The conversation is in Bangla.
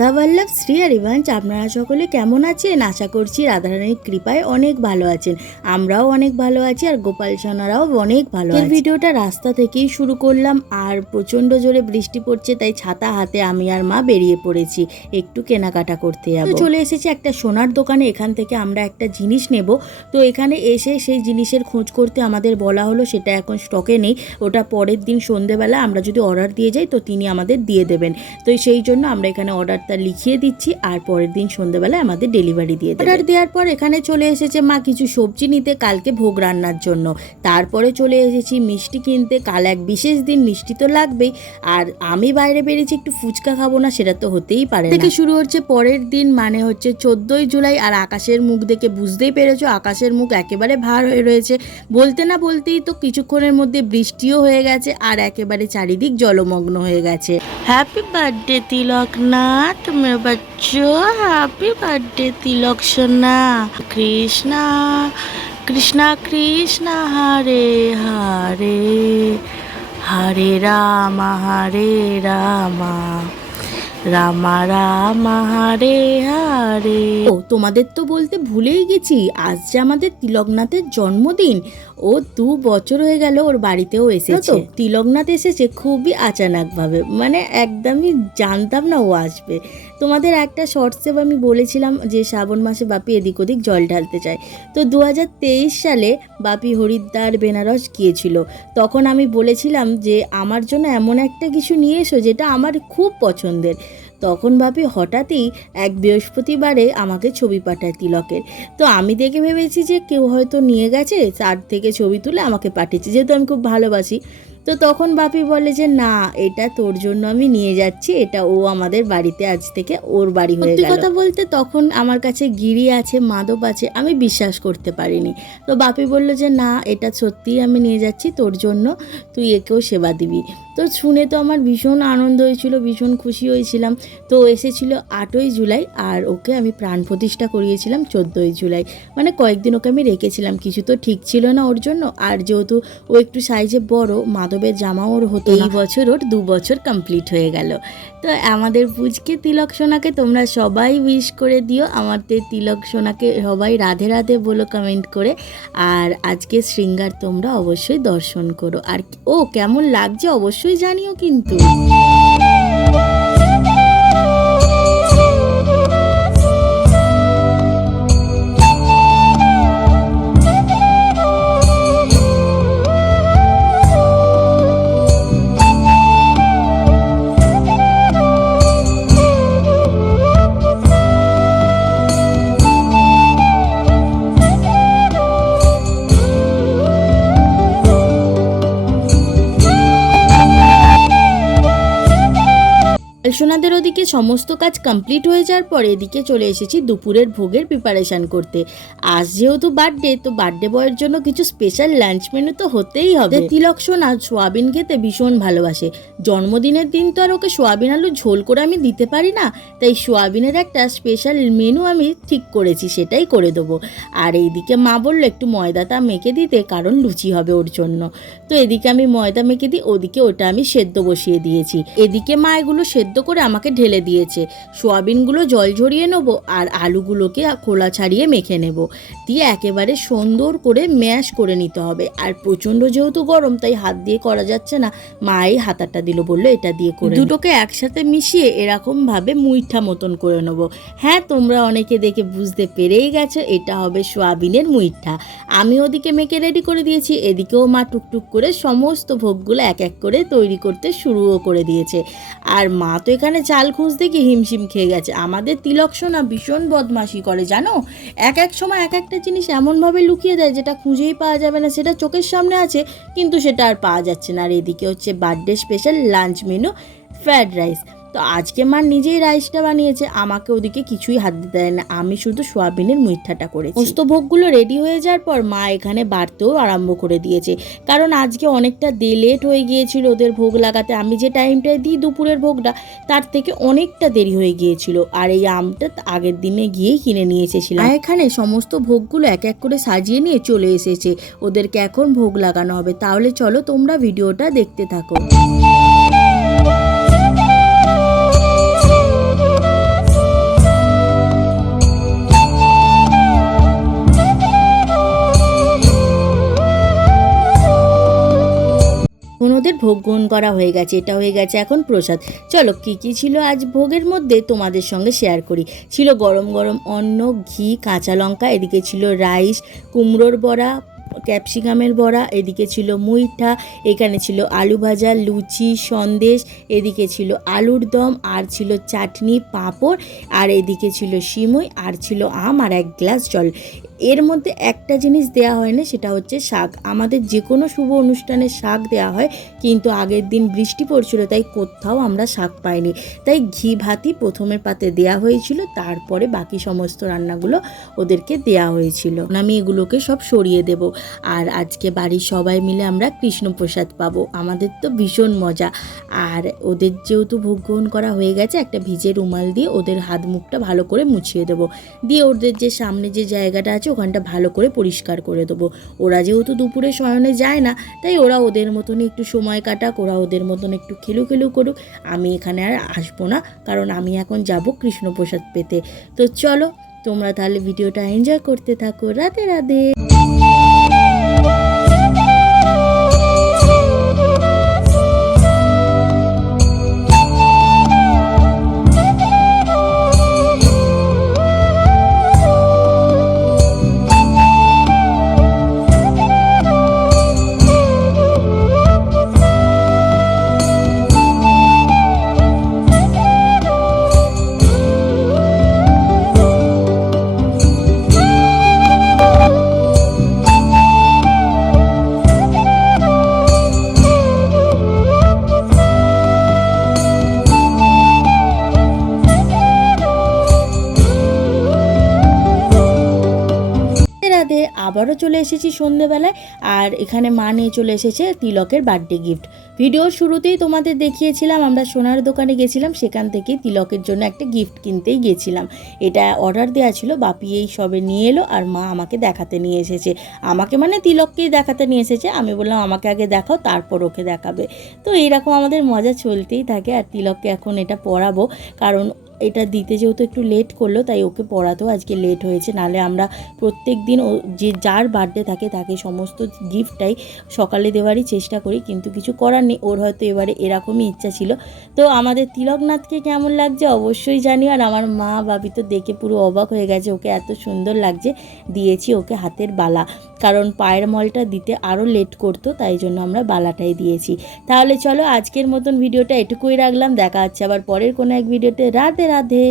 রাধাবল্লভ শ্রী হরিবংশ আপনারা সকলে কেমন আছেন? আশা করছি রাধারানীর কৃপায় অনেক ভালো আছেন। আমরাও অনেক ভালো আছি আর গোপাল সোনারাও অনেক ভালো আছে। ভিডিওটা রাস্তা থেকেই শুরু করলাম আর প্রচণ্ড জোরে বৃষ্টি পড়ছে, তাই ছাতা হাতে আমি আর মা বেরিয়ে পড়েছি একটু কেনাকাটা করতে যাবো। চলে এসেছি একটা সোনার দোকানে, এখান থেকে আমরা একটা জিনিস নেব। তো এখানে এসে সেই জিনিসের খোঁজ করতে আমাদের বলা হলো, সেটা এখন স্টকে নেই, ওটা পরের দিন সন্ধেবেলা আমরা যদি অর্ডার দিয়ে যাই তো তিনি আমাদের দিয়ে দেবেন। তো সেই জন্য আমরা এখানে অর্ডারটা লিখিয়ে দিচ্ছি আর পরের দিন সন্ধ্যেবেলায় আমাদের ডেলিভারি দিয়ে দেবে। অর্ডার দেওয়ার পর এখানে চলে এসেছে মা কিছু সবজি নিতে কালকে ভোগ রান্নার জন্য। তারপরে চলে এসেছি মিষ্টি কিনতে, কাল এক বিশেষ দিন, মিষ্টি তো লাগবেই। আর আমি বাইরে বেরিয়েছি একটু ফুচকা খাবো না, সেটা তো হতেই পারে না। থেকে শুরু হচ্ছে পরের দিন, মানে হচ্ছে 14ই জুলাই। আর আকাশের মুখ দেখে বুঝতেই পেরেছো আকাশের মুখ একেবারে ভার হয়ে রয়েছে। বলতে না বলতেই তো কিছুক্ষণের মধ্যে বৃষ্টিও হয়ে গেছে আর একেবারে চারিদিক জলমগ্ন হয়ে গেছে। হ্যাপি বার্থডে তিলকনাথ মেরে বাচ্চো, হ্যাপি বার্থডে তিলক সোনা। কৃষ্ণা কৃষ্ণা কৃষ্ণা হরে হরে, হরে রামা রামা রামা হরে হরে। ও তোমাদের তো বলতে ভুলেই গেছি, আজ যে আমাদের তিলকনাথের জন্মদিন। ও 2 বছর হয়ে গেল ওর বাড়িতেও এসেছে। তিলকনাথ এসেছে খুবই আচানক ভাবে, মানে একদমই জানতাম না ও আসবে। তোমাদের একটা শর্টসে আমি বলেছিলাম যে শ্রাবণ মাসে বাপি এদিক ওদিক জল ঢালতে চায়। তো 2023 সালে বাপি হরিদ্বার বেনারস গিয়েছিল। তখন আমি বলেছিলাম যে আমার জন্য এমন একটা কিছু নিয়ে এসো যেটা আমার খুব পছন্দের। তখন ভাবি হঠাৎই এক বৃহস্পতিবারে আমাকে ছবি পাঠায় তিলকের। তো আমি দেখে ভেবেছি যে কেউ হয়তো নিয়ে গেছে, তার থেকে ছবি তুলে আমাকে পাঠিয়েছে, যেহেতু আমি খুব ভালোবাসি। তো তখন বাপি বলে যে না, এটা তোর জন্য আমি নিয়ে যাচ্ছি, এটা ও আমাদের বাড়িতে আজ থেকে ওর বাড়ি হয়ে গেল। কথা বলতে তখন আমার কাছে গিরি আছে, মাদব আছে, আমি বিশ্বাস করতে পারিনি। তো বাপি বলল যে না, এটা সত্যিই আমি নিয়ে যাচ্ছি তোর জন্য, তুই একেও সেবা দিবি। তো শুনে তো আমার ভীষণ আনন্দ হয়েছিল, ভীষণ খুশি হয়েছিলাম। তো এসেছিল 8ই জুলাই আর ওকে আমি প্রাণ প্রতিষ্ঠা করিয়েছিলাম 14ই জুলাই। মানে কয়েকদিন ওকে আমি রেখেছিলাম, কিছু তো ঠিক ছিল না ওর জন্য। আর যেহেতু ও একটু সাইজে বড়, মাধবের জামা ওর হতো, এই বছর ওর 2 বছর কমপ্লিট হয়ে গেল। তো আমাদের পুচকে তিলক সোনাকে তোমরা সবাই উইশ করে দিও, আমাদের তিলক সোনাকে সবাই রাধে রাধে বলো কমেন্ট করে। আর আজকে শৃঙ্গার তোমরা অবশ্যই দর্শন করো। আর ও কেমন লাগছে অবশ্যই জানিও কিন্তু। সোনাদের ওদিকে সমস্ত কাজ কমপ্লিট হয়ে যাওয়ার পর এদিকে চলে এসেছি দুপুরের ভোগের প্রিপারেশান করতে। আজ যেহেতু বার্থডে, তো বার্থডে বয়ের জন্য কিছু স্পেশাল লাঞ্চ মেনু তো হতেই হবে। তিলক সোনা সোয়াবিন খেতে ভীষণ ভালোবাসে। জন্মদিনের দিন তো আর ওকে সোয়াবিন আলু ঝোল করে আমি দিতে পারি না, তাই সোয়াবিনের একটা স্পেশাল মেনু আমি ঠিক করেছি, সেটাই করে দেবো। আর এইদিকে মা বললো একটু ময়দাটা মেখে দিতে, কারণ লুচি হবে ওর জন্য। তো এদিকে আমি ময়দা মেখে দিই, ওদিকে ওটা আমি সেদ্ধ বসিয়ে দিয়েছি। এদিকে মা এগুলো সেদ্ধ করে আমাকে ঢেলে দিয়েছে। সোয়াবিনগুলো জল ঝরিয়ে নেবো আর আলুগুলোকে খোলা ছাড়িয়ে মেখে নেব, দিয়ে একেবারে সুন্দর করে ম্যাশ করে নিতে হবে। আর প্রচণ্ড যেহেতু গরম, তাই হাত দিয়ে করা যাচ্ছে না, মা এই হাতাটা দিল, বললো এটা দিয়ে করে। দুটোকে একসাথে মিশিয়ে এরকমভাবে মুইঠা মতন করে নেব। হ্যাঁ, তোমরা অনেকে দেখে বুঝতে পেরেই গেছো এটা হবে সোয়াবিনের মুইঠা। আমি ওদিকে মেখে রেডি করে দিয়েছি, এদিকেও মা টুকটুক করে সমস্ত ভোগগুলো এক এক করে তৈরি করতে শুরুও করে দিয়েছে। আর মা তো এখানে চাল খুঁজতে গিয়ে হিমশিম খেয়ে গেছে। আমাদের তিলক সোনা ভীষণ বদমাশি করে জানো, এক এক সময় এক একটা জিনিস এমনভাবে লুকিয়ে দেয় যেটা খুঁজেই পাওয়া যাবে না, সেটা চোখের সামনে আছে কিন্তু সেটা আর পাওয়া যাচ্ছে না। আর এদিকে হচ্ছে birthday special lunch menu fried rice. তো আজকে মা নিজেই রাইসটা বানিয়েছে, আমাকে ওদিকে কিছুই হাত দিতে দেয় না, আমি শুধু সোয়াবিনের মুইঠাটা করেছি। সমস্ত ভোগগুলো রেডি হয়ে যাওয়ার পর মা এখানে বাড়তেও আরম্ভ করে দিয়েছে, কারণ আজকে অনেকটা লেট হয়ে গিয়েছিল ওদের ভোগ লাগাতে। আমি যে টাইমটায় দিই দুপুরের ভোগটা, তার থেকে অনেকটা দেরি হয়ে গিয়েছিল। আর এই আমটা আগের দিনে গিয়েই কিনে নিয়ে এসেছিলাম। আর এখানে সমস্ত ভোগগুলো এক এক করে সাজিয়ে নিয়ে চলে এসেছে, ওদেরকে এখন ভোগ লাগানো হবে। তাহলে চলো তোমরা ভিডিওটা দেখতে থাকো। ভোগ গ্রহণ করা হয়ে গেছে, এটা হয়ে গেছে এখন প্রসাদ। চলো কী কী ছিল আজ ভোগের মধ্যে তোমাদের সঙ্গে শেয়ার করি। ছিল গরম গরম অন্ন, ঘি, কাঁচা লঙ্কা, এদিকে ছিল রাইস, কুমড়োর বড়া, ক্যাপসিকামের বড়া, এদিকে ছিল মুইঠা, এখানে ছিল আলু ভাজা, লুচি, সন্দেশ, এদিকে ছিল আলুর দম, আর ছিল চাটনি, পাঁপড়, আর এদিকে ছিল সিমুই, আর ছিল আম, আর 1 গ্লাস জল। এর মধ্যে একটা জিনিস দেয়া হয় না, সেটা হচ্ছে শাক। আমাদের যে কোনো শুভ অনুষ্ঠানে শাক দেওয়া হয়, কিন্তু আগের দিন বৃষ্টি পড়ছিল তাই কোথাও আমরা শাক পাইনি, তাই ঘি ভাতই প্রথমের পাতে দেয়া হয়েছিল, তারপরে বাকি সমস্ত রান্নাগুলো ওদেরকে দেয়া হয়েছিল। আমি এগুলোকে সব সরিয়ে দেব। আর আজকে বাড়ির সবাই মিলে আমরা কৃষ্ণপ্রসাদ পাবো, আমাদের তো ভীষণ মজা। আর ওদের যেহেতু ভোগ গ্রহণ করা হয়ে গেছে, একটা ভিজে রুমাল দিয়ে ওদের হাত মুখটা ভালো করে মুছিয়ে দেবো, দিয়ে ওদের যে সামনে যে জায়গাটা আছে ওখানটা ভালো করে পরিষ্কার করে দেবো। ওরা যেহেতু দুপুরে শয়নে যায় না, তাই ওরা ওদের মতনই একটু সময় কাটাক, ওরা ওদের মতন একটু খেলু করুক। আমি এখানে আর আসবো না, কারণ আমি এখন যাব কৃষ্ণপ্রসাদ পেতে। তো চলো তোমরা তাহলে ভিডিওটা এনজয় করতে থাকো। রাধে রাধে। আবারও চলে এসেছি সন্ধেবেলায়, আর এখানে মা নিয়ে চলে এসেছে তিলকের বার্থডে গিফট। ভিডিওর শুরুতেই তোমাদের দেখিয়েছিলাম আমরা সোনার দোকানে গেছিলাম, সেখান থেকে তিলকের জন্য একটা গিফট কিনতেই গেছিলাম। এটা অর্ডার দেওয়া ছিল, বাপি এই সবে নিয়ে এলো, আর মা আমাকে দেখাতে নিয়ে এসেছে। আমাকে মানে তিলককেই দেখাতে নিয়ে এসেছে, আমি বললাম আমাকে আগে দেখাও তারপর ওকে দেখাবে। তো এইরকম আমাদের মজা চলতেই থাকে। আর তিলককে এখন এটা পরাবো, কারণ এটা দিতে যেহেতু একটু লেট করলো, তাই ওকে পড়াতেও আজকে লেট হয়েছে। নাহলে আমরা প্রত্যেক দিন ও যে যার বার্থডে থাকে তাকে সমস্ত গিফটটাই সকালে দেওয়ারই চেষ্টা করি, কিন্তু কিছু করার নেই, ওর হয়তো এবারে এরকমই ইচ্ছা ছিল। তো আমাদের তিলকনাথকে কেমন লাগছে অবশ্যই জানি। আর আমার মা বাবি তো দেখে পুরো অবাক হয়ে গেছে, ওকে এত সুন্দর লাগছে। দিয়েছি ওকে হাতের বালা, কারণ পায়ের মলটা দিতে আরও লেট করতো, তাই জন্য আমরা বালাটাই দিয়েছি। তাহলে চলো আজকের মতন ভিডিওটা এটুকুই রাখলাম, দেখা হচ্ছে আবার পরের কোনো এক ভিডিওতে। রাধে রাধে।